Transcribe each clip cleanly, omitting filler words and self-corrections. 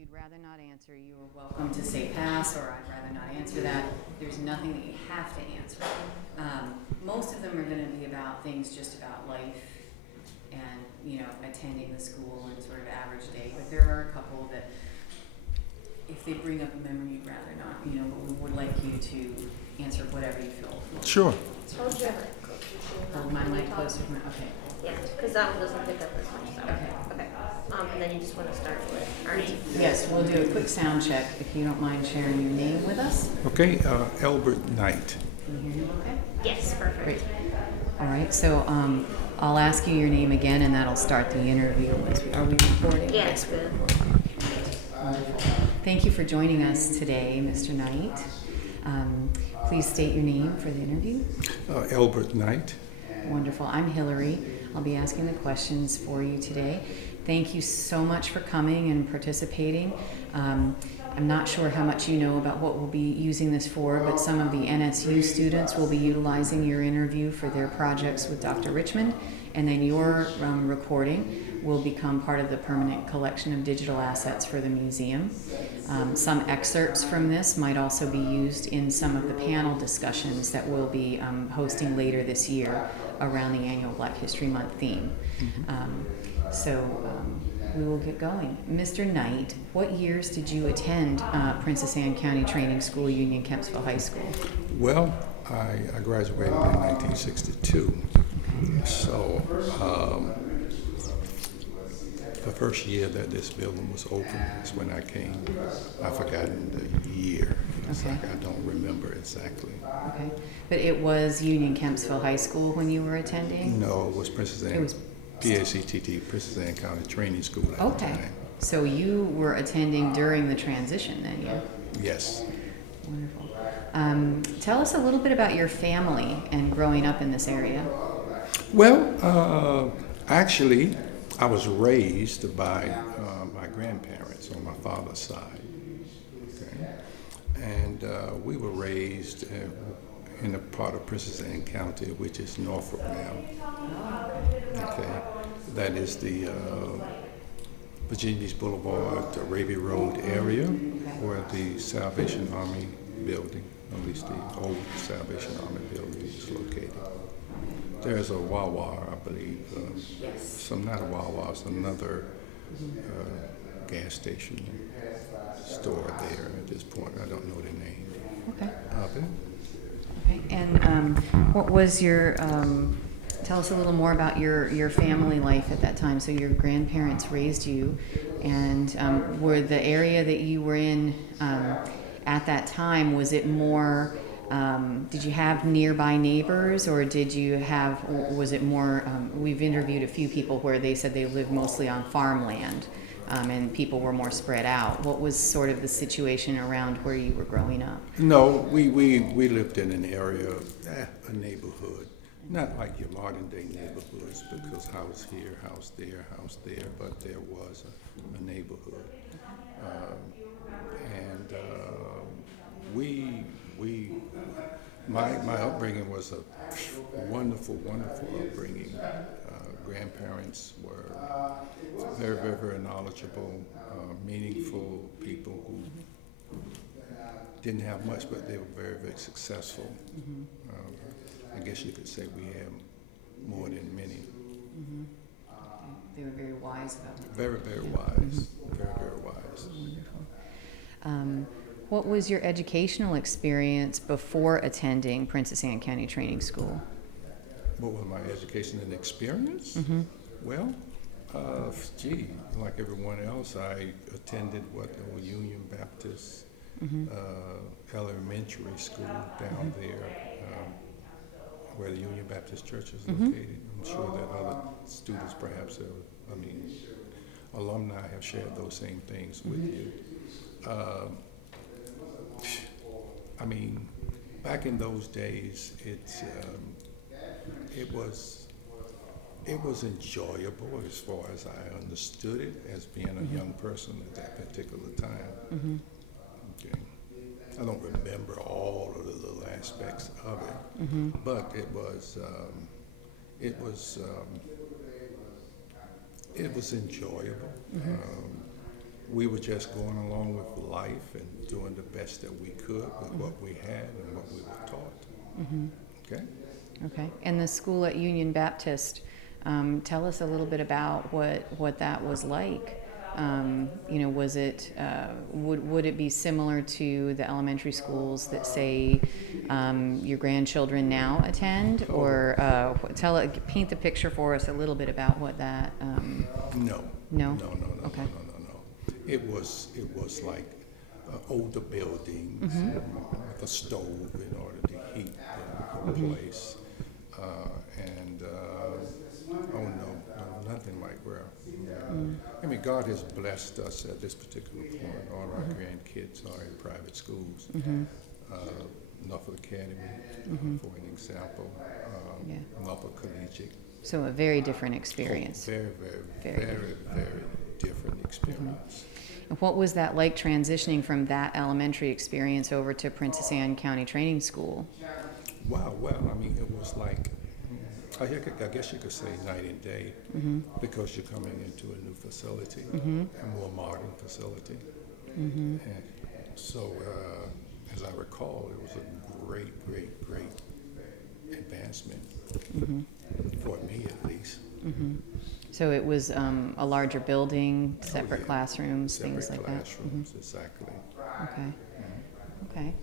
you'd rather not answer, you are welcome to say pass or I'd rather not answer that. There's nothing that you have to answer. Most of them are going to be about things just about life and, attending the school and sort of average day. But there are a couple that, if they bring up a memory you'd rather not, but we would like you to answer whatever you feel. Sure. Hold your mic. Hold my mic closer to my, okay. Yeah, because that one doesn't pick up as much. So. Okay. Okay. And then you just want to start with Arnie. Yes, we'll do a quick sound check if you don't mind sharing your name with us. Okay, Albert Knight. Can you hear me okay? Yes, perfect. Great. All right, so I'll ask you your name again and that'll start the interview. Are we recording? Yes, good. Thank you for joining us today, Mr. Knight. Please state your name for the interview. Albert Knight. Wonderful. I'm Hillary. I'll be asking the questions for you today. Thank you so much for coming and participating. I'm not sure how much you know about what we'll be using this for, but some of the NSU students will be utilizing your interview for their projects with Dr. Richmond, and then your recording will become part of the permanent collection of digital assets for the museum. Some excerpts from this might also be used in some of the panel discussions that we'll be hosting later this year around the annual Black History Month theme. We will get going. Mr. Knight, what years did you attend Princess Anne County Training School, Union Kempsville High School? Well, I graduated in 1962. So the first year that this building was open is when I came. I've forgotten the year. It's like I don't remember exactly. Okay. But it was Union Kempsville High School when you were attending? No, it was Princess Anne. It was PACTT, Princess Anne County Training School at the time. So you were attending during the transition then, yeah? Yes. Wonderful. Tell us a little bit about your family and growing up in this area. Well, actually, I was raised by my grandparents on my father's side. Okay? And we were raised in a part of Princess Anne County, which is Norfolk now. Okay, that is the Virginia Beach Boulevard, Arabia Road area, where the Salvation Army building, at least the old Salvation Army building, is located. There's a Wawa, I believe. Not a Wawa, it's another gas station store there at this point. I don't know the name of it. Okay, and what was your, tell us a little more about your family life at that time. So your grandparents raised you, and were the area that you were in at that time, was it more, did you have nearby neighbors, or was it more, we've interviewed a few people where they said they lived mostly on farmland, and people were more spread out. What was sort of the situation around where you were growing up? No, we lived in an area, a neighborhood. Not like your modern day neighborhoods, because house here, house there, but there was a neighborhood. My upbringing was a wonderful, wonderful upbringing. Grandparents were very, very, very knowledgeable, meaningful people who didn't have much, but they were very, very successful. I guess you could say we had more than many. They were very wise about it. Very, very wise. Very, very wise. Wonderful. What was your educational experience before attending Princess Anne County Training School? What was my education and experience? Well, like everyone else, I attended the Union Baptist elementary school down there, where the Union Baptist Church is located. I'm sure that other students perhaps alumni have shared those same things with you. Back in those days, it was enjoyable as far as I understood it as being a young person at that particular time. Okay. I don't remember all of the little aspects of it, but it was enjoyable. we were just going along with life and doing the best that we could with what we had and what we were taught. Okay? Okay. And the school at Union Baptist, tell us a little bit about what that was like. Was it would it be similar to the elementary schools that say your grandchildren now attend, or paint the picture for us a little bit about what that? No. No? Okay. No. It was like older buildings with a stove in order to heat the place, and nothing like where. I mean, God has blessed us at this particular point. All our grandkids are in private schools. Norfolk Academy, for an example, Norfolk Collegiate. So a very different experience. Oh, very different experience. What was that like, transitioning from that elementary experience over to Princess Anne County Training School? Wow, well, I mean, it was like, I guess you could say night and day, because you're coming into a new facility, a more modern facility. And so, as I recall, it was a great advancement, for me at least. So it was a larger building, separate classrooms, things like that. Classrooms, exactly. Okay. Okay.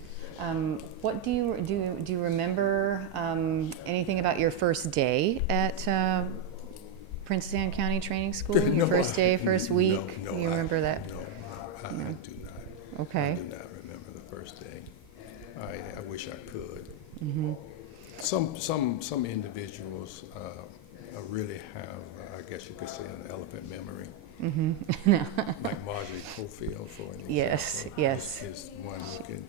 What do you remember anything about your first day at Princess Anne County Training School? Your first day, first week? No, do you remember that? No, I do not. Okay. I do not remember the first day. I wish I could. Some individuals really have, I guess you could say, an elephant memory. Like Marjorie Cofield, for an example. Yes. Is one who can.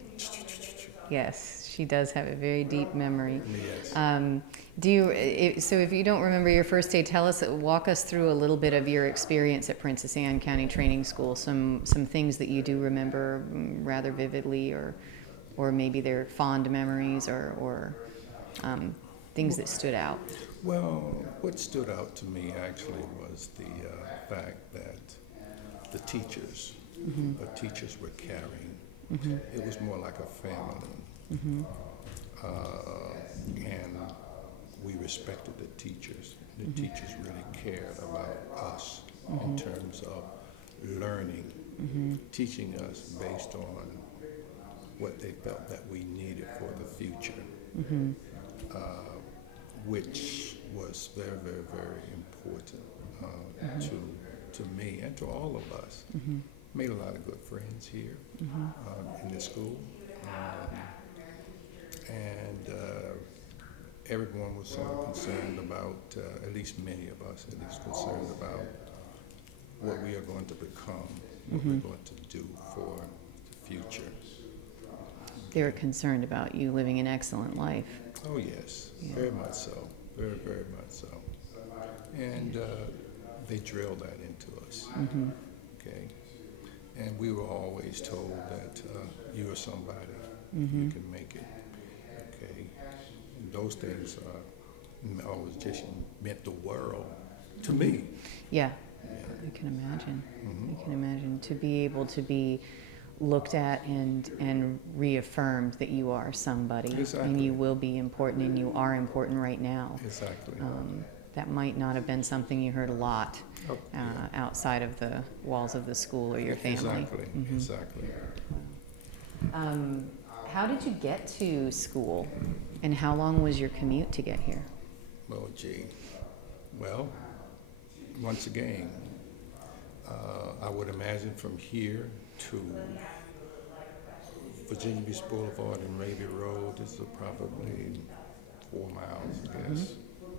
Yes, she does have a very deep memory. Yes. So if you don't remember your first day, walk us through a little bit of your experience at Princess Anne County Training School. Some things that you do remember rather vividly, or maybe they're fond memories, or things that stood out. Well, what stood out to me actually was the fact that the teachers were caring. It was more like a family. And we respected the teachers. The teachers really cared about us in terms of learning, teaching us based on what they felt that we needed for the future, which was very important to me and to all of us. Made a lot of good friends here in this school, and everyone was sort of concerned about, at least many of us, at least concerned about what we are going to become, what we're going to do for the future. They were concerned about you living an excellent life. Oh yes, very much so, very much so, and they drilled that into us. Okay. And we were always told that you are somebody, you can make it, okay? And those things always just meant the world to me. Yeah, I can imagine. I can imagine to be able to be looked at and reaffirmed that you are somebody, and you will be important, and you are important right now. Exactly. That might not have been something you heard a lot outside of the walls of the school or your family. Exactly. How did you get to school, and how long was your commute to get here? Oh, gee. Well, once again, I would imagine from here to Virginia Beach Boulevard and Raby Road is probably 4 miles, I guess.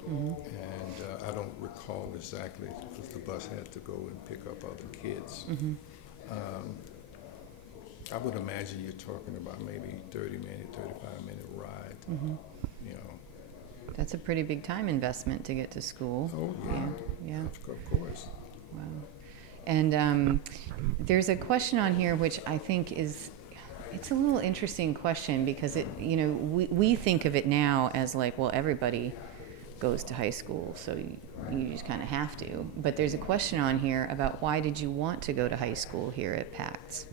And I don't recall exactly because the bus had to go and pick up other kids. I would imagine you're talking about maybe 30-minute, 35-minute ride. You know. That's a pretty big time investment to get to school. Oh yeah. Of course. Wow. And there's a question on here which I think it's a little interesting question, because we think of it now as like, well, everybody goes to high school, so you just kind of have to. But there's a question on here about why did you want to go to high school here at PACTS?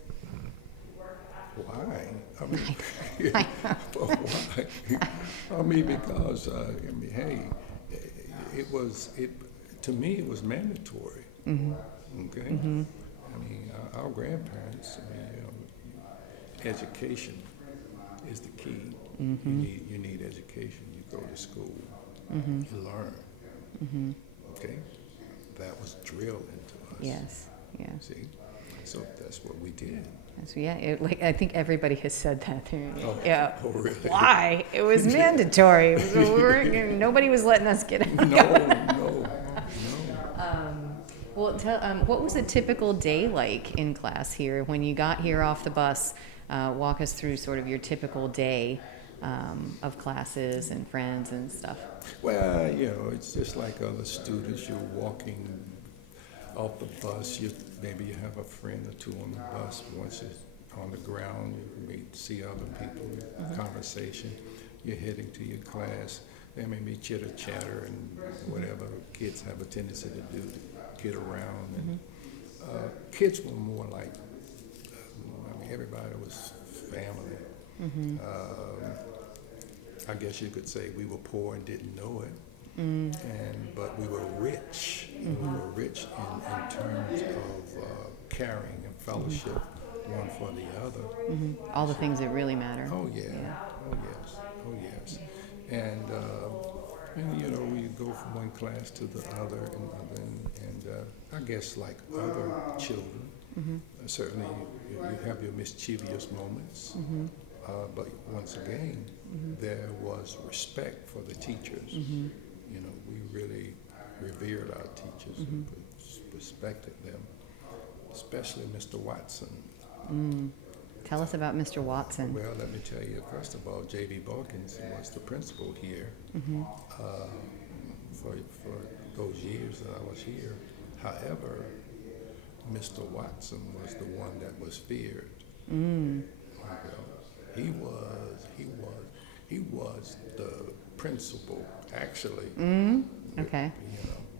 Why? I mean, I know. why? I mean, because hey, to me it was mandatory. Mm-hmm. Okay. Mm-hmm. I mean, our grandparents. I mean, education is the key. Mm-hmm. You need education. You go to school. Mm-hmm. You learn. Mm-hmm. Okay. That was drilled into us. Yes. Yeah. See, so that's what we did. So yeah, I think everybody has said that. Oh, Yeah. oh, really? Why? It was mandatory. It was, nobody was letting us get out. No. Well, what was a typical day like in class here when you got here off the bus? Walk us through sort of your typical day of classes and friends and stuff. Well, it's just like other students. You're walking off the bus. Maybe you have a friend or two on the bus. Once you're on the ground, you see other people, conversation. You're heading to your class. There may be chitter chatter and whatever kids have a tendency to do, to kid around. And kids were more like, everybody was family. Mm-hmm. I guess you could say we were poor and didn't know it. But we were rich. Mm-hmm. We were rich in terms of caring and fellowship, one for the other. Mm-hmm. All the things that really matter. Oh yeah. Oh yes. And we go from one class to the other, and I guess like other children, certainly you have your mischievous moments. Mm-hmm. But once again, there was respect for the teachers. Mm-hmm. We really revered our teachers and respected them, especially Mr. Watson. Tell us about Mr. Watson. Well, let me tell you, first of all, J.B. Balkins was the principal here for those years that I was here. However, Mr. Watson was the one that was feared. He was the principal, actually. Okay.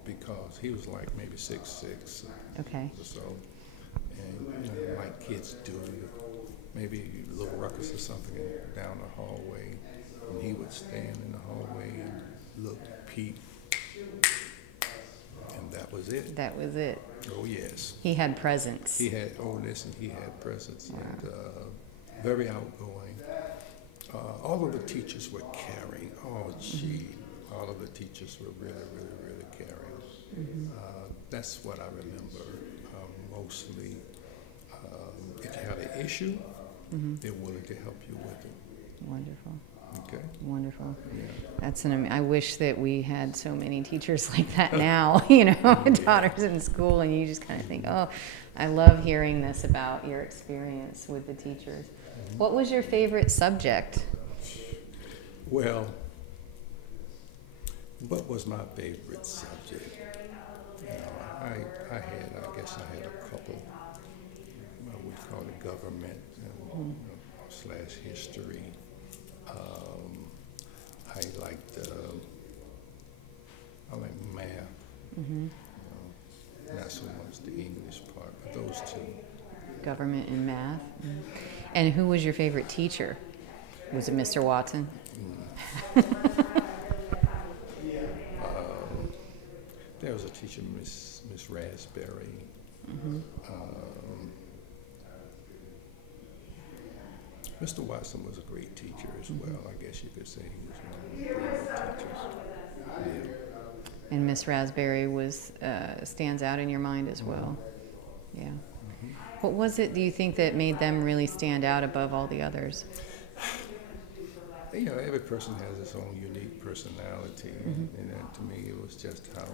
Because he was like maybe 6'6". Okay. Or so, and like kids do, maybe a little ruckus or something down the hallway, and he would stand in the hallway and look, peep, and that was it. That was it. Oh yes. He had presence. He had he had presence, and very outgoing. All of the teachers were caring. Oh gee, all of the teachers were really, really, really caring. That's what I remember mostly. If you had an issue, they're willing to help you with it. Wonderful. Okay. Wonderful. Yeah. I wish that we had so many teachers like that now, daughters in school, and you just kind of think, oh, I love hearing this about your experience with the teachers. What was your favorite subject? Well, what was my favorite subject? I guess I had a couple. We call it government / history. I liked math. Not so much the English part, but those two. Government and math. And who was your favorite teacher? Was it Mr. Watson? There was a teacher, Miss Raspberry. Mr. Watson was a great teacher as well. I guess you could say he was one of the great teachers. Yeah. And Miss Raspberry stands out in your mind as well. Yeah. What was it, do you think, that made them really stand out above all the others? Every person has its own unique personality, and to me, it was just how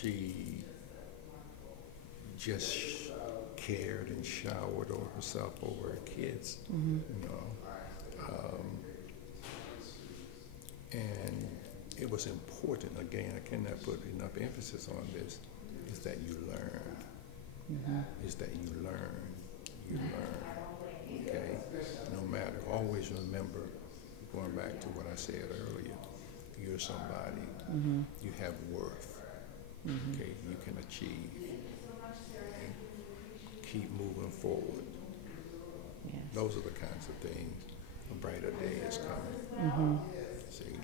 she just cared and showered over herself, over her kids, and it was important. Again, I cannot put enough emphasis on this: is that you learn. Is that you learn. Okay. No matter. Always remember, going back to what I said earlier, you're somebody, you have worth, okay, you can achieve, and keep moving forward. Yes. Those are the kinds of things. A brighter day is coming. See,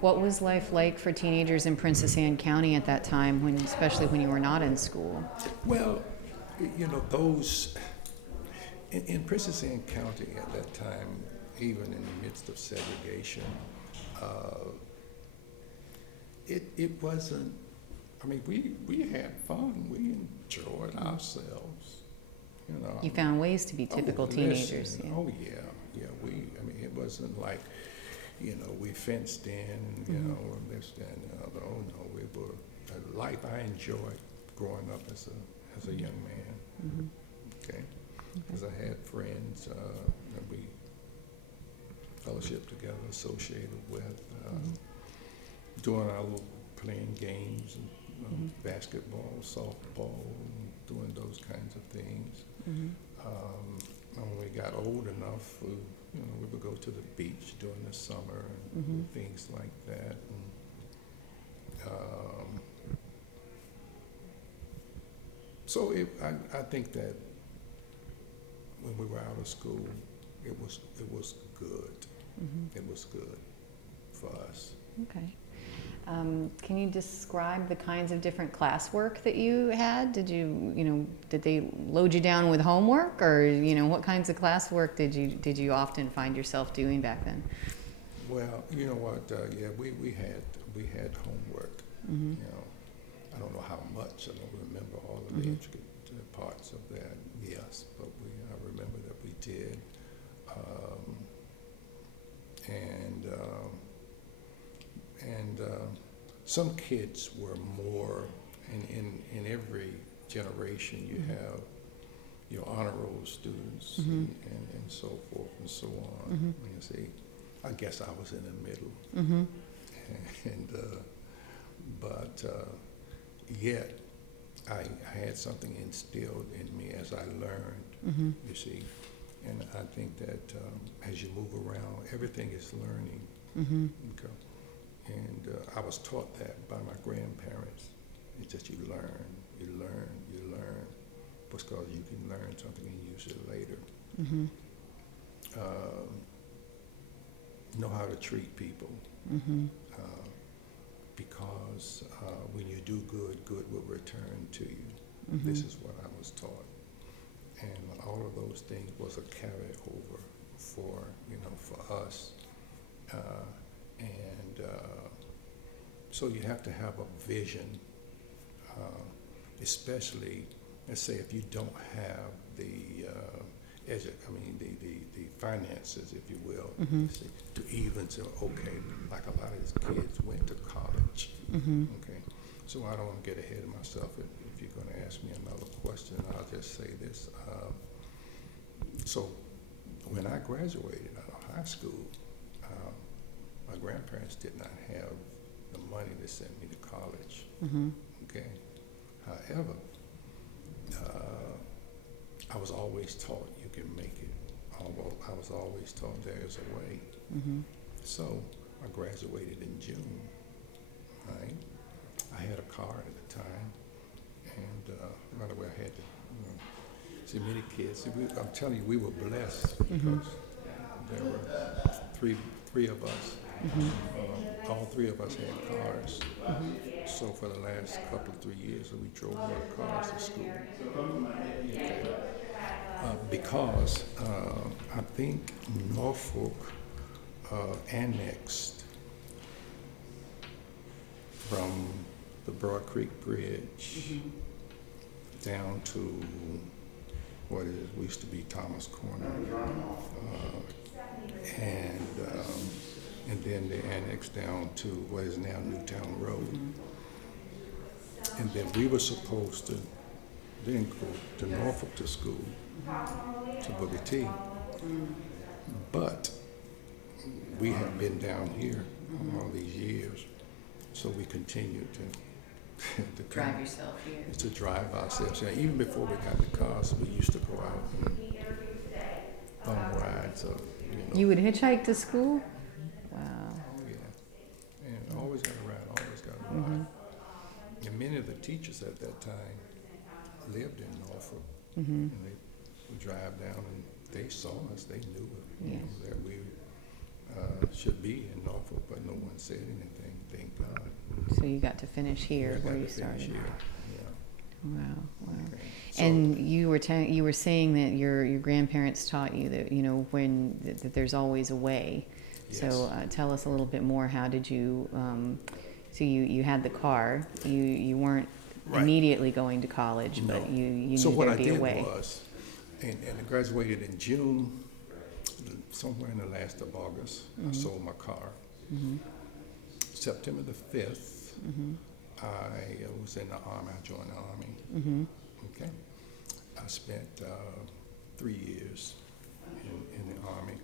What was life like for teenagers in Princess Anne County at that time, when, especially when you were not in school? well, those in Princess Anne County at that time, even in the midst of segregation, it wasn't. I mean, we had fun. We enjoyed ourselves. You found ways to be typical teenagers. Listen, yeah. I mean, it wasn't like, we fenced in, and this, that, and the other. Oh no, we were a life I enjoyed growing up as a young man. Okay, because I had friends that we fellowship together, associated with, doing our little playing games and basketball, softball, and doing those kinds of things. And when we got old enough, we would go to the beach during the summer and things like that. And, so I think that when we were out of school, it was good. It was good for us. Okay. Can you describe the kinds of different classwork that you had? Did did they load you down with homework, or what kinds of classwork did you often find yourself doing back then? Well, you know what? Yeah, we had homework. I don't know how much. I don't remember all of the intricate parts of that. Yes, but I remember that we did. And some kids were more, in every generation you have your honor roll students and so forth and so on. You see, I guess I was in the middle. But yet I had something instilled in me as I learned, you see. And I think that as you move around, everything is learning. Okay. And I was taught that by my grandparents. It's just you learn, because you can learn something and use it later. Know how to treat people. Because when you do good, good will return to you. This is what I was taught. And all of those things was a carryover for us. So you have to have a vision, especially, let's say, if you don't have the finances, if you will, to even say, okay, like a lot of these kids went to college. Okay, so I don't want to get ahead of myself. If you're going to ask me another question, I'll just say this. So when I graduated out of high school, my grandparents did not have the money to send me to college. Okay. However, I was always taught you can make it. Although I was always taught there is a way. So I graduated in June. Right. I had a car at the time, and by the way, I had to see many kids. See, I'm telling you, we were blessed because there were three of us. All three of us had cars. So for the last couple of 3 years, we drove our cars to school. Okay. Because I think Norfolk annexed from the Broad Creek Bridge down to what used to be Thomas Corner, and then they annexed down to what is now Newtown Road. And then we were supposed to then go to Norfolk to school, to Booker T. But we had been down here all these years, so we continued to Drive yourself here. to drive ourselves. Yeah, even before we got the cars, we used to go out and on rides. You would hitchhike to school? many of the teachers at that time lived in Norfolk, Mm-hmm. and they would drive down and they saw us. They knew Yes. that we should be in Norfolk, but no one said anything. Thank God. So you got to finish here I got where to you finish started. here. Wow, wow. Okay. So, And you were saying that your grandparents taught you that that there's always a way. yes. So tell us a little bit more. How did you? So you had the car. You weren't Right. immediately going to college, No. but you So knew what I there'd be a did way. was, and I graduated in June, somewhere in the last of August. I sold my car. Mm-hmm. September the 5th, Mm-hmm. I was in the Army. I joined the Army. Mm-hmm. Okay. I spent 3 years in the Army,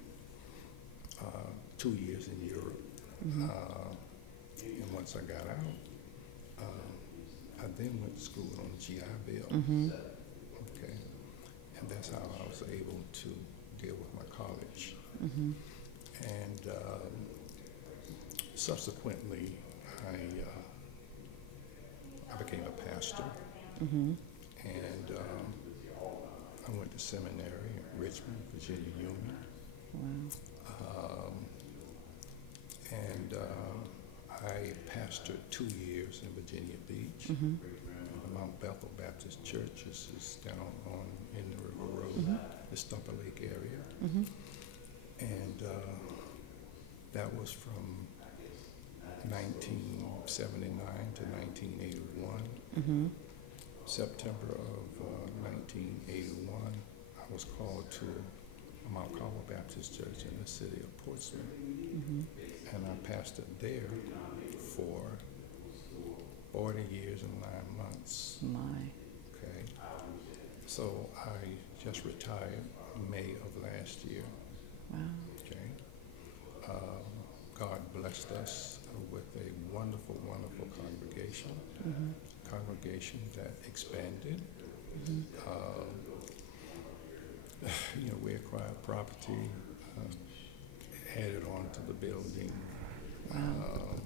2 years in Europe. Mm-hmm. And once I got out, I then went to school on GI Bill. Mm-hmm. Okay. And that's how I was able to deal with my college. Mm-hmm. And subsequently, I became a pastor, Mm-hmm. and I went to seminary in Richmond, Virginia Union, Wow. and I pastored 2 years in Virginia Beach. Mm-hmm. Mount Bethel Baptist Church is down on in the River Road, Mm-hmm. the Stumper Lake area, Mm-hmm. and that was from 1979 to 1981. Mm-hmm. September of 1981, I was called to Mount Carmel Baptist Church in the city of Portsmouth, Mm-hmm. and I pastored there for 40 years and 9 months. My. Okay, so I just retired May of last year. Wow. Okay, God blessed us with a wonderful, wonderful congregation. Mm-hmm. Congregation that expanded. Mm-hmm. We acquired property, added on to the building. Wow.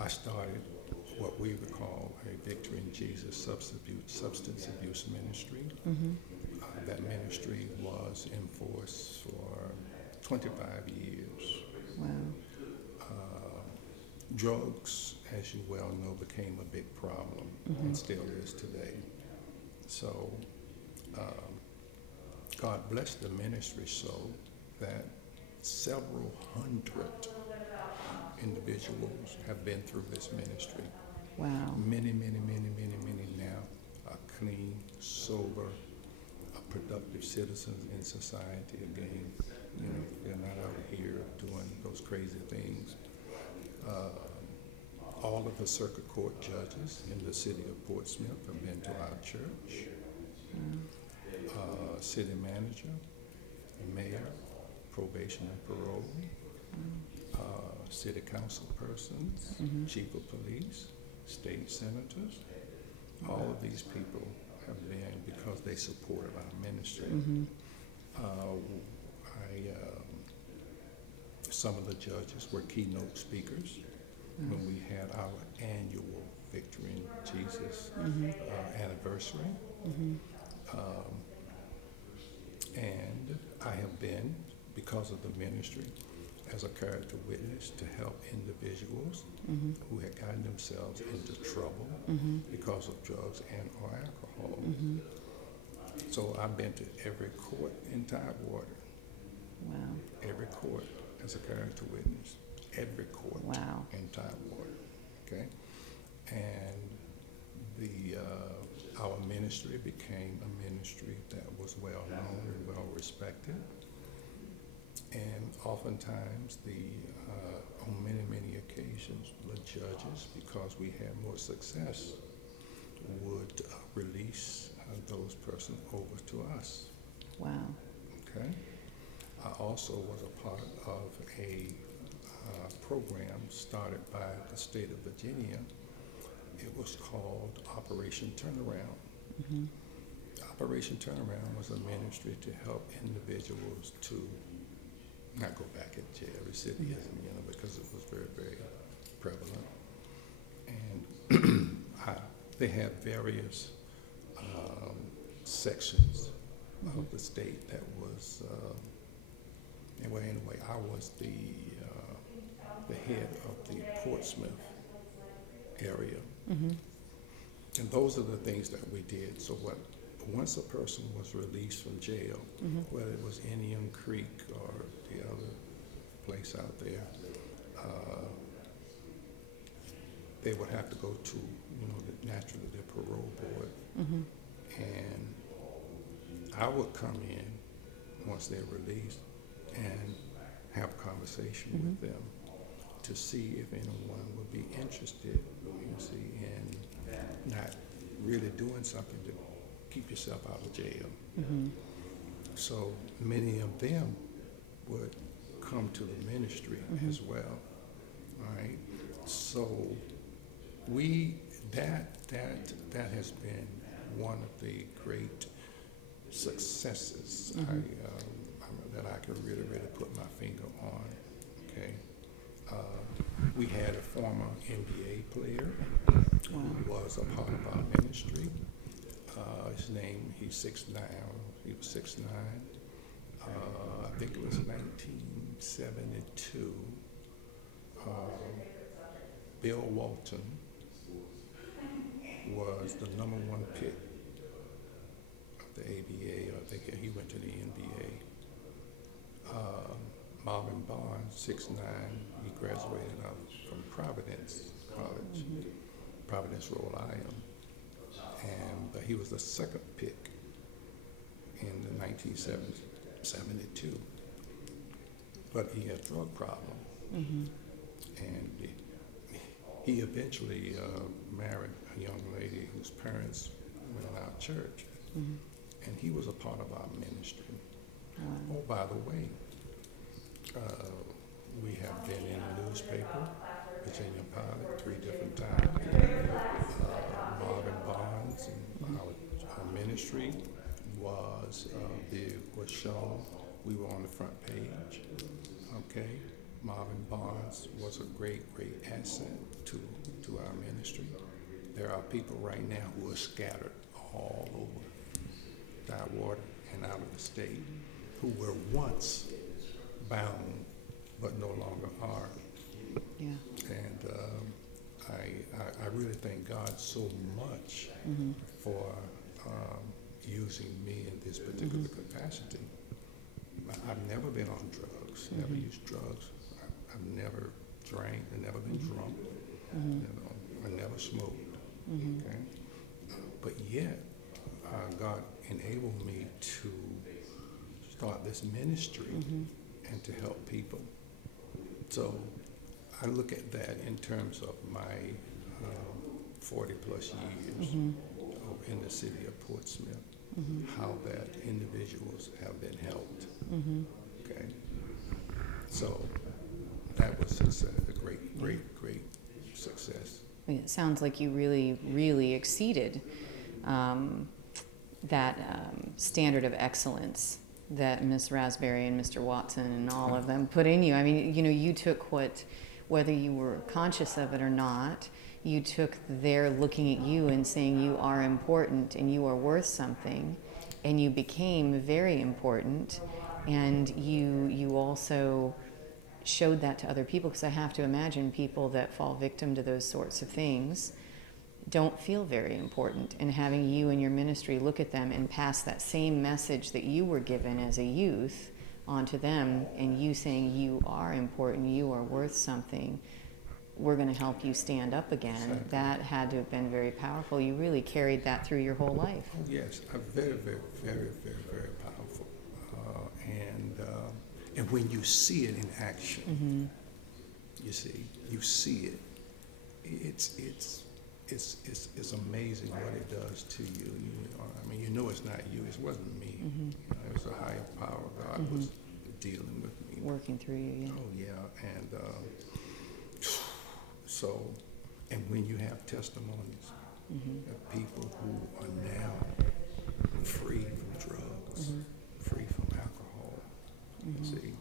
I started what we would call a Victory in Jesus substance abuse ministry. Mm-hmm. That ministry was in force for 25 years. Wow. Drugs, as you well know, became a big problem Mm-hmm. and still is today. So God blessed the ministry so that several hundred individuals have been through this ministry. Wow. Many now are clean, sober, productive citizens in society again. They're not out here doing those crazy things. All of the circuit court judges in the city of Portsmouth have been to our church. City manager, mayor, probation and parole, city council persons, Mm-hmm. chief of police, state senators. All of these people have been because they supported our ministry. Mm-hmm. Some of the judges were keynote speakers when we had our annual Victory in Jesus Mm-hmm. anniversary. Mm-hmm. And I have been, because of the ministry, as a character witness to help individuals Mm-hmm. who had gotten themselves into trouble Mm-hmm. because of drugs and or alcohol. Mm-hmm. So I've been to every court in Tidewater, Wow. every court as a character witness, every court Wow. in Tidewater, okay? And our ministry became a ministry that was well known and well respected. And oftentimes, on many occasions, the judges, because we had more success, would release those persons over to us. Wow. Okay. I also was a part of a program started by the state of Virginia. It was called Operation Turnaround. Mm-hmm. Operation Turnaround was a ministry to help individuals to not go back in jail, recidivism, because it was very, very prevalent. And I they have various sections of the state that was, anyway, I was the head of the Portsmouth area. Mm-hmm. And those are the things that we did. So once a person was released from jail, Mm-hmm. whether it was Indian Creek or the other place out there, they would have to go to, naturally the parole board. Mm-hmm. And I would come in once they're released and have a conversation with them to see if anyone would be interested, in not really doing something to keep yourself out of jail. Mm-hmm. So many of them would come to the ministry as well. All right. So that has been one of the great successes that I can really put my finger on. Okay. We had a former NBA player who was a part of our ministry. His name, he's 6'9", he was 6'9". I think it was 1972. Bill Walton was the number 1 pick of the ABA. I think he went to the NBA. Marvin Barnes, 6'9", he graduated out from Providence College, Providence, Rhode Island. And he was the 2nd pick in the 1972. But he had a drug problem. And he eventually married a young lady whose parents went in our church. And he was a part of our ministry. Oh, by the way, we have been in the newspaper, Virginia Pilot, 3 different times. Marvin Barnes and our ministry was shown. We were on the front page. Okay, Marvin Barnes was a great asset to our ministry. There are people right now who are scattered all over Tidewater and out of the state who were once bound but no longer are. Yeah. And I really thank God so much for using me in this particular capacity. I've never been on drugs, never used drugs. I've never drank, I've never been drunk. I never smoked. Okay? But yet, God enabled me to start this ministry and to help people. So I look at that in terms of my 40 plus years in the city of Portsmouth, how that individuals have been helped. Okay, so that was success, a great success. It sounds like you really exceeded that standard of excellence that Miss Raspberry and Mr. Watson and all of them put in you. I mean, you took whether you were conscious of it or not, you took their looking at you and saying you are important and you are worth something, and you became very important, and you also showed that to other people, because I have to imagine people that fall victim to those sorts of things don't feel very important, and having you and your ministry look at them and pass that same message that you were given as a youth onto them, and you saying you are important, you are worth something, we're going to help you stand up again. Exactly. That had to have been very powerful. You really carried that through your whole life. Yes, very powerful. And when you see it in action, you see it. It's amazing what it does to you. I mean, it's not you. It wasn't me. It was a higher power. God was dealing with me, Working through you, yeah. Oh yeah, and so, and when you have testimonies of people who are now free from drugs, free from alcohol, you see,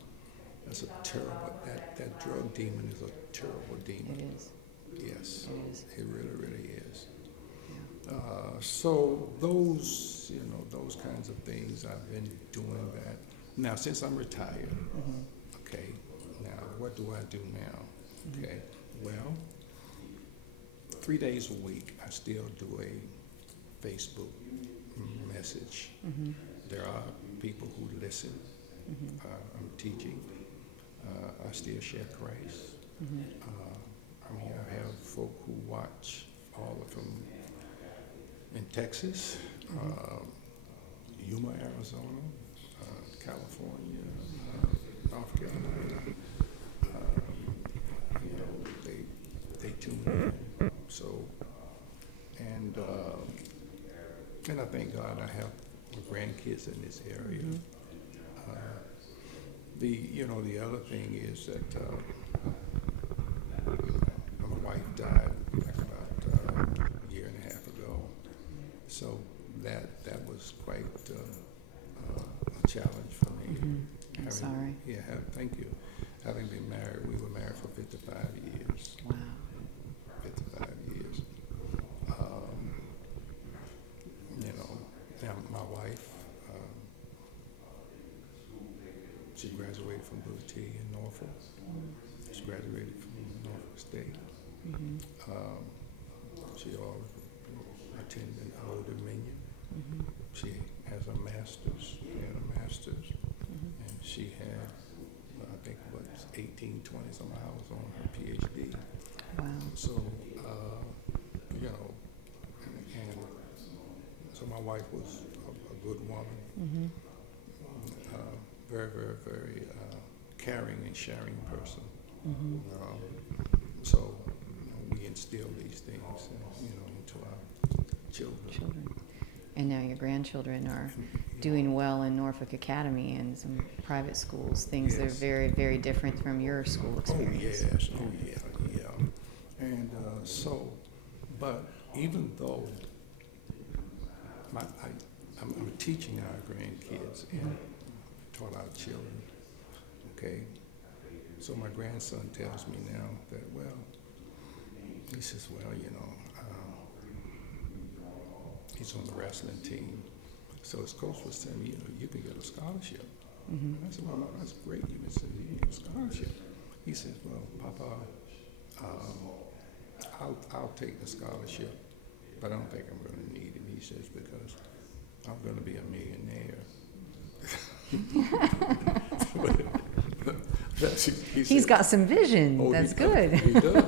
that's a terrible. That drug demon is a terrible demon. It is. Yes, It is. it really is. So those, those kinds of things, I've been doing that. Now, since I'm retired, okay, now what do I do now? Okay, well, 3 days a week, I still do a Facebook message. There are people who listen. I'm teaching. I still share Christ. I have folk who watch, all of them in Texas, Yuma, Arizona, California, North Carolina. They tune in. So, and I thank God I have grandkids in this area. The other thing is that my wife died like about a year and a half ago. So that was quite a challenge for me. I'm sorry. Yeah, thank you. Having been married, we were married for 55 years. Wow. 55 years. Now my wife, she graduated from Booth T in Norfolk. She graduated from Norfolk State. She attended Old Dominion. She has a master's, and she had, I think, 18-20 some hours on her PhD. Wow. So, and so my wife was a good woman, very, very, very caring and sharing person. So we instill these things, into our children. And now your grandchildren are doing well in Norfolk Academy and some private schools, things that are very, very different from your school experience. Yeah. And but even though I'm teaching our grandkids and taught our children, okay, so my grandson tells me now that, he says, he's on the wrestling team. So his coach was telling me, you can get a scholarship. I said, well, that's great. You can get a scholarship. He says, well, Papa, I'll take the scholarship, but I don't think I'm going to need it. He says, because I'm going to be a millionaire. He's got some vision. That's good. He does.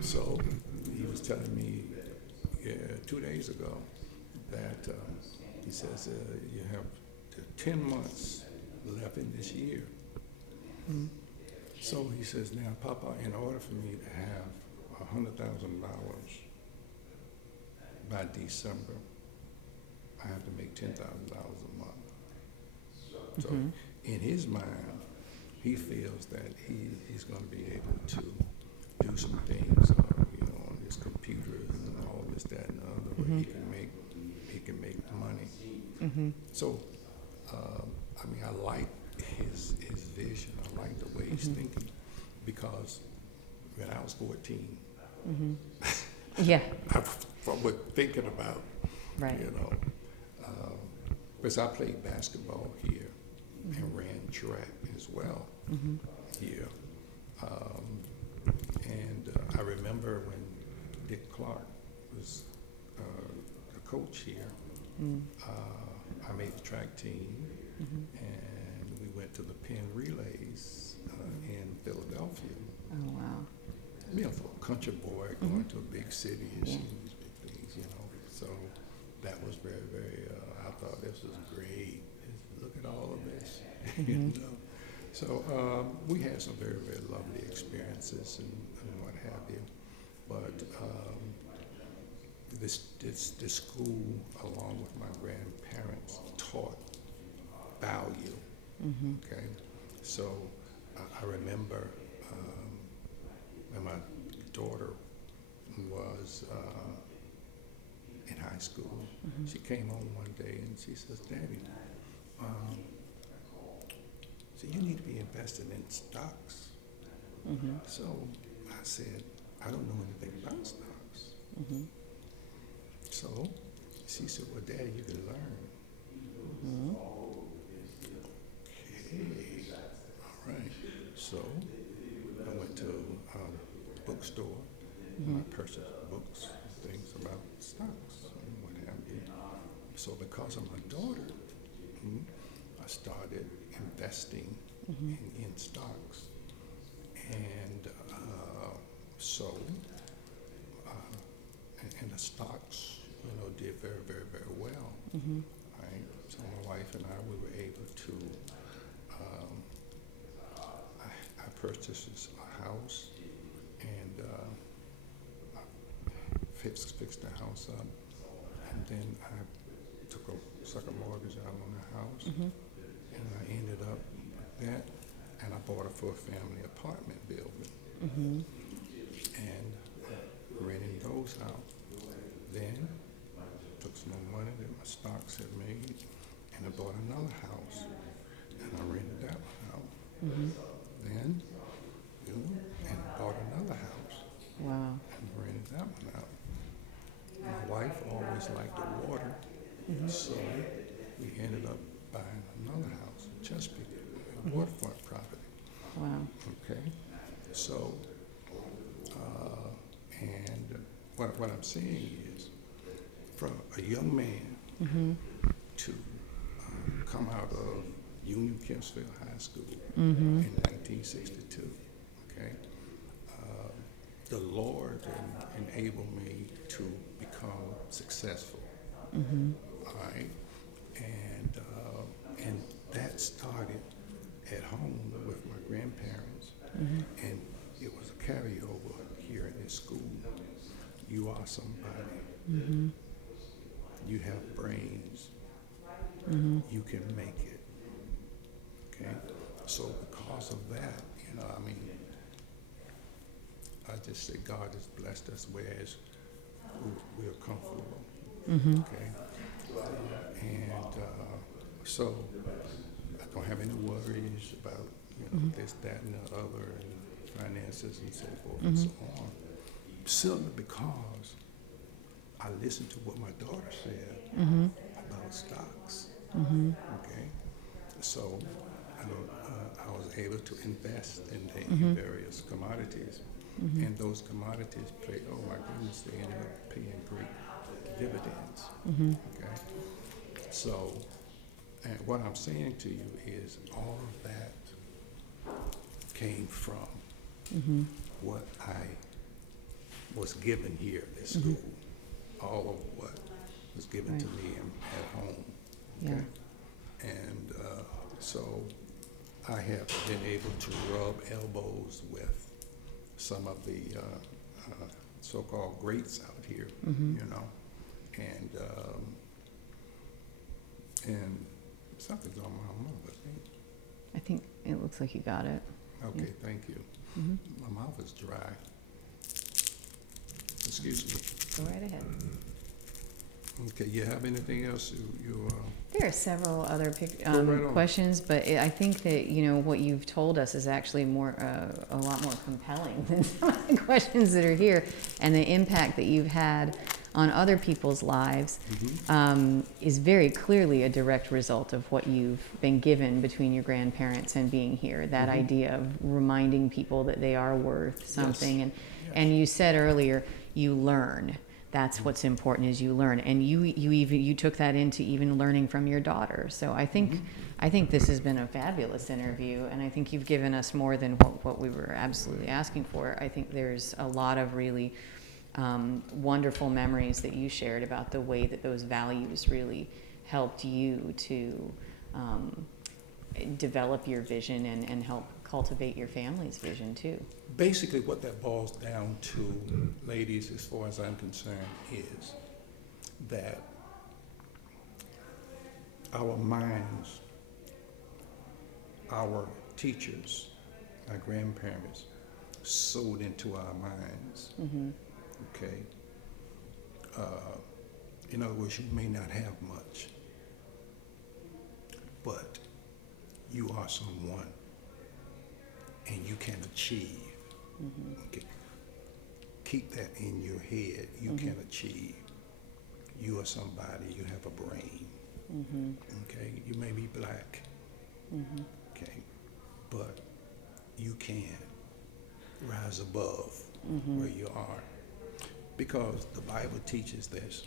So he was telling me 2 days ago that he says you have 10 months left in this year. So he says, now, Papa, in order for me to have $100,000 by December, I have to make $10,000 a month. So in his mind, he feels that he's going to be able to do some things, on his computer and all this, that, and the other, where he can make money. So, I like his vision. I like the way he's thinking, because when I was 14, Yeah. I was thinking about, Right. because I played basketball here and ran track as well here. And I remember when Dick Clark was the coach here, I made the track team, and we went to the Penn Relays in Philadelphia. Oh, wow. For a country boy going to a big city and seeing these big things, So that was very, very, I thought this was great. Look at all of this, So we had some very, very lovely experiences and what have you. But this school, along with my grandparents, taught value. Okay, so I remember when my daughter was in high school, she came home one day and she says, Daddy, so you need to be invested in stocks. So I said, I don't know anything about stocks. So she said, well, Daddy, you can learn. Mm-hmm. Okay, all right. So I went to a bookstore and I purchased books, things about stocks and what have you. So because of my daughter, I started investing in stocks. And so, and the stocks, did very, very, very well. Right? So my wife and I, we were able to, I purchased a house and I fixed the house up. And then I took a second mortgage out on the house. And I ended up with that. And I bought a four-family apartment building. And renting those out. Then took some more money that my stocks had made, and I bought another house, and I rented that one out. Then, and I bought another house, Wow. and rented that one out. My wife always liked the water, so we ended up buying another house in Chesapeake, a waterfront property. Wow. Okay, so, and what I'm saying is, from a young man to come out of Union Kempsville High School in 1962, okay, the Lord enabled me to become successful, all right, and that started at home with my grandparents, and it was a carryover here in this school. You are somebody. You have brains. You can make it. Okay? So because of that, I just say God has blessed us whereas we're comfortable. Okay? So I don't have any worries about, this, that, and the other, and finances and so forth and so on. Simply because I listened to what my daughter said about stocks. Okay, so I was able to invest in various commodities, and those commodities pay. Oh my goodness, they ended up paying great dividends. Okay, so and what I'm saying to you is all of that came from what I was given here at school. All of what was given to me at home. Okay? Yeah. And so I have been able to rub elbows with some of the so-called greats out here, and something's on my mouth, I think. I think it looks like you got it. Okay, thank you. My mouth is dry. Excuse me. Go right ahead. Okay, you have anything else There are several other Go right on. questions, but I think that what you've told us is actually a lot more compelling than some of the questions that are here, and the impact that you've had on other people's lives is very clearly a direct result of what you've been given between your grandparents and being here. That idea of reminding people that they are worth something, and you said earlier you learn. That's what's important, is you learn, and you took that into even learning from your daughter. So I think this has been a fabulous interview, and I think you've given us more than what we were absolutely asking for. I think there's a lot of really wonderful memories that you shared about the way that those values really helped you to develop your vision and help cultivate your family's vision too. Basically, what that boils down to, ladies, as far as I'm concerned, is that our minds, our teachers, our grandparents, sewed into our minds. Okay? In other words, you may not have much, but you are someone, and you can achieve. Okay. Keep that in your head. You can achieve. you are somebody, you have a brain, okay? You may be black, okay? But you can rise above where you are. Because the Bible teaches this,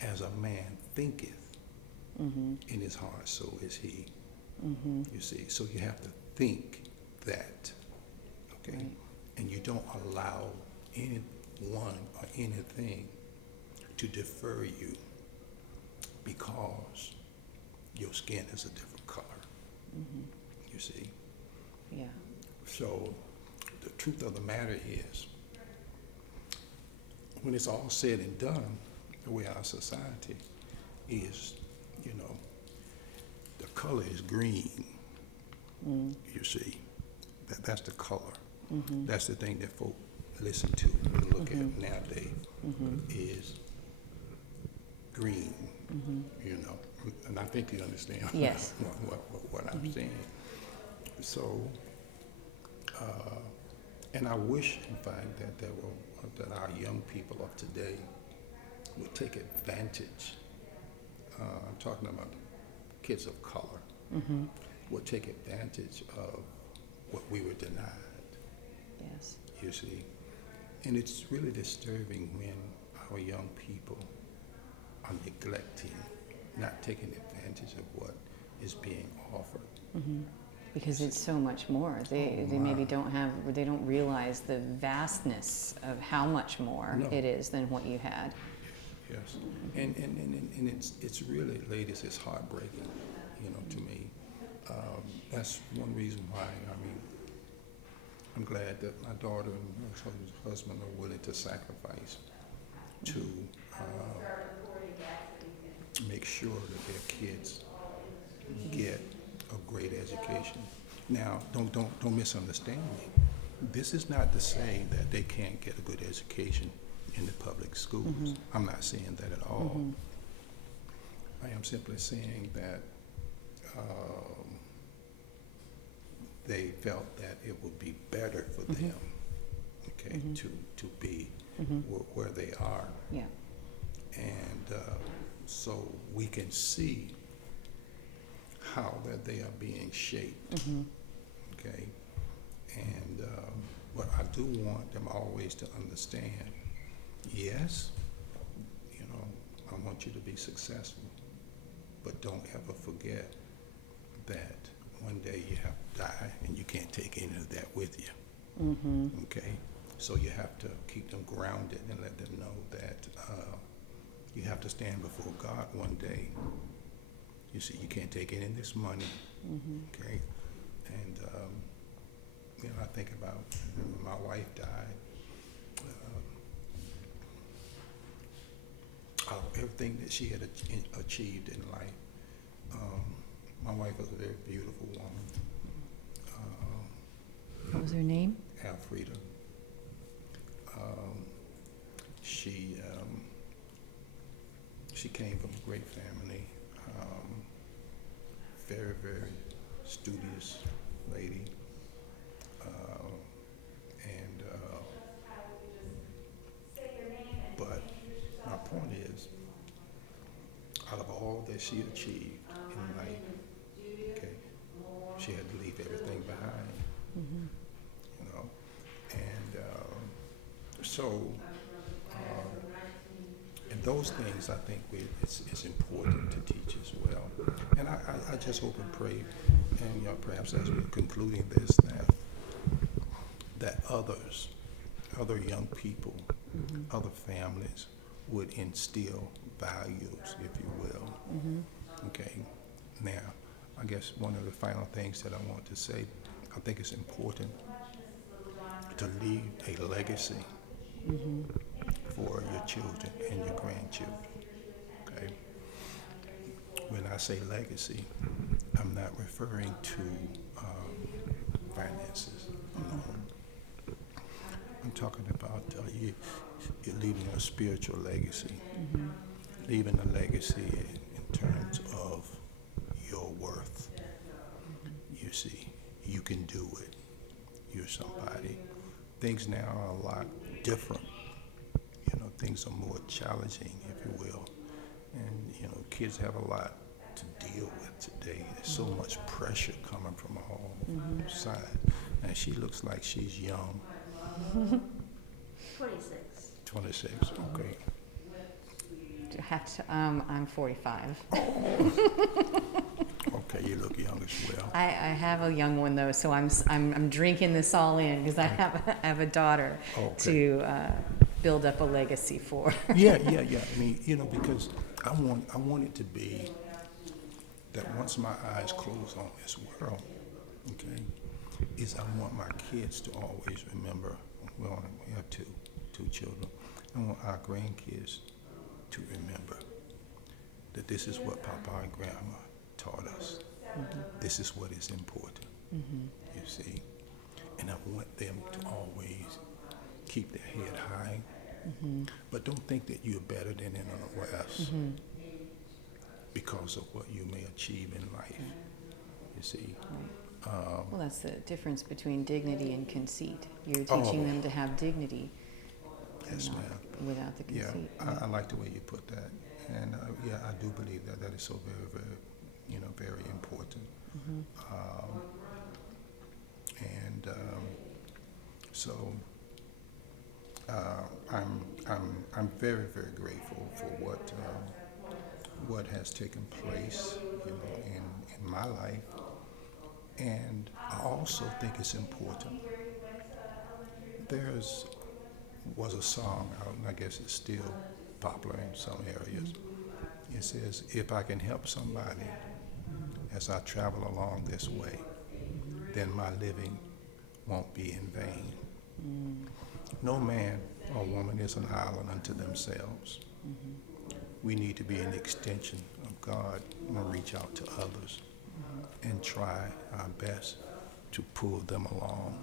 as a man thinketh in his heart, so is he. You see, so you have to think that, okay? Right. And you don't allow anyone or anything to defer you because your skin is a different color. You see? Yeah. So the truth of the matter is, when it's all said and done, the way our society is, you know, the color is green. You see, that's the color. That's the thing that folk listen to and look at nowadays is green. You know, and I think you understand Yes. what I'm saying. So, and I wish, in fact, that our young people of today would take advantage. I'm talking about kids of color. Would take advantage of what we were denied. Yes. You see, and it's really disturbing when our young people are neglecting, not taking advantage of what is being offered. Because it's so much more. They maybe they don't realize the vastness of how much more No. it is than what you had. Yes, and it's really, ladies, it's heartbreaking, you know, to me. That's one reason why, I mean, I'm glad that my daughter and her husband are willing to sacrifice to make sure that their kids get a great education. Now, don't misunderstand me. This is not to say that they can't get a good education in the public schools. I'm not saying that at all. I am simply saying that they felt that it would be better for them, okay, to be where they are. Yeah. And so we can see how that they are being shaped, okay? And but I do want them always to understand, yes, you know, I want you to be successful, but don't ever forget that one day you have to die and you can't take any of that with you, okay? So you have to keep them grounded and let them know that you have to stand before God one day. You see, you can't take any of this money, okay? And, you know, I think about when my wife died, everything that she had achieved in life. My wife was a very beautiful woman. What was her name? Alfreda. She came from a great family. Very, very studious lady. But my point is, out of all that she achieved in life, okay, she had to leave everything behind, you know, and so, and those things I think it's important to teach as well. And I just hope and pray, and you know, perhaps as we're concluding this, that other young people, other families would instill values, if you will. Okay. Now, I guess one of the final things that I want to say, I think it's important to leave a legacy for your children and your grandchildren. Okay. When I say legacy, I'm not referring to finances alone. I'm talking about you're leaving a spiritual legacy, leaving a legacy in terms of your worth. You see, you can do it. You're somebody. Things now are a lot different. You know, things are more challenging, if you will. And, you know, kids have a lot to deal with today. There's so much pressure coming from all sides. And she looks like she's young. 26. 26, okay. I'm 45. Okay, you look young as well. I have a young one though, so I'm drinking this all in because I have a daughter Okay. to build up a legacy for. Yeah. I mean, you know, because I want it to be that once my eyes close on this world, okay, is I want my kids to always remember. Well, we have two children. I want our grandkids to remember that this is what Papa and Grandma taught us. This is what is important. You see, and I want them to always keep their head high, but don't think that you're better than anyone else because of what you may achieve in life. You see. Well, that's the difference between dignity and conceit. You're teaching them to have dignity. Yes, not ma'am. Without the Yeah, conceit. I like the way you put that, and yeah, I do believe that is so very, very, you know, very important. So I'm very, very grateful for what has taken place, you know, in my life, and I also think it's important. Was a song out, and I guess it's still popular in some areas. It says, "If I can help somebody as I travel along this way, then my living won't be in vain." No man or woman is an island unto themselves. We need to be an extension of God and reach out to others and try our best to pull them along,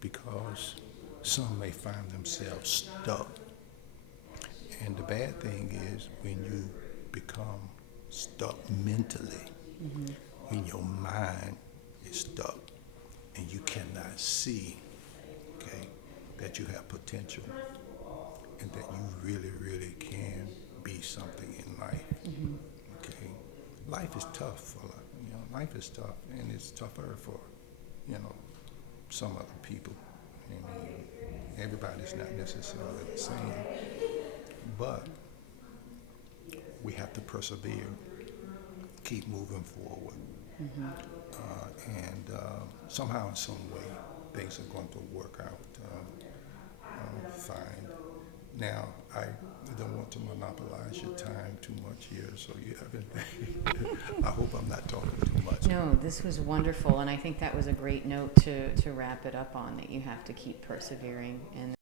because some may find themselves stuck. And the bad thing is when you become stuck mentally, when your mind is stuck and you cannot see, okay, that you have potential and that you really, really can be something in life. Okay, life is tough life is tough, and it's tougher for, you know, some other people. I mean, everybody's not necessarily the same, but we have to persevere, keep moving forward, and somehow, in some way, things are going to work out fine. Now, I don't want to monopolize your time too much here, so you haven't. I hope I'm not talking too much. No, this was wonderful, and I think that was a great note to wrap it up on, that you have to keep persevering. And